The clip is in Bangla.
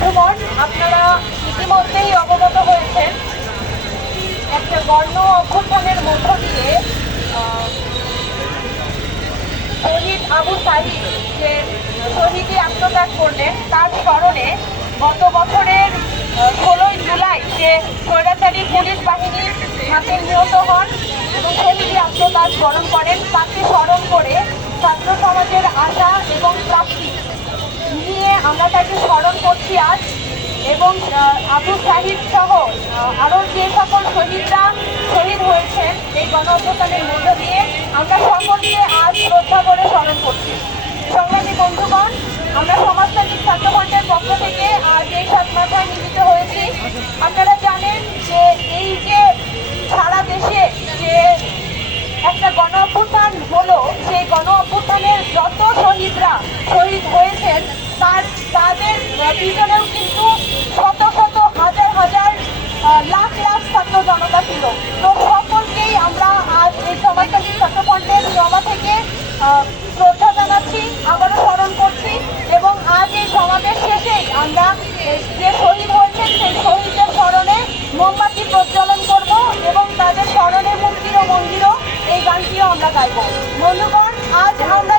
বন্ধুগণ আপনারা ইতিমধ্যেই অবগত হয়েছেন। একটা গণ অভ্যুত্থানের মধ্য দিয়ে শহীদ আবু সাহিদ যে শহীদই আত্মত্যাগ করলেন, তার স্মরণে গত বছরের ষোলোই জুলাই যে স্বৈরাচারী পুলিশ বাহিনীর হাতে নিহত হন এবং শহীদই আত্মত্যাগ বরণ করেন, তাকে স্মরণ করে ছাত্র সমাজের আশা এবং প্রাপ্তি নিয়ে আমরা তাকে স্মরণ করছি আজ এবং আবু সাহিদ সহ আরও যে সকল শহীদরা শহীদ হয়েছেন এই গণ অভ্যুত্থানের মধ্য দিয়ে, আমরা সকলকে আজ শ্রদ্ধা করে স্মরণ করছি। সংগ্রামী বন্ধুগণ, আমরা সমাজতান্ত্রিক ছাত্রফ্রন্টের পক্ষ থেকে আজ এই সাত মাথায় মিলিত হয়েছি। আপনারা জানেন যে এই যে সারা দেশে যে একটা গণ অভ্যুত্থান হলো, সেই গণ অভ্যুত্থানের যত শহীদরা শহীদ হয়েছেন তার তাদের পিছনেও কিন্তু শত শত হাজার হাজার লাখ লাখ ছাত্র জনতা ছিল। তো সকলকেই আমরা আজ এই সমাজতান্ত্রিক ছাত্রফ্রন্টের সভা থেকে শ্রদ্ধা জানাচ্ছি, আবারও স্মরণ করছি এবং আজ এই সমাবেশ শেষেই আমরা যে শহীদ হয়েছেন, সেই শহীদদের স্মরণে মোমবাতি প্রজ্বলন করব এবং তাদের স্মরণে মুক্তির ও মন্দিরও এই গানটিও আমরা গাইব। বন্ধুগণ, আজ আমরা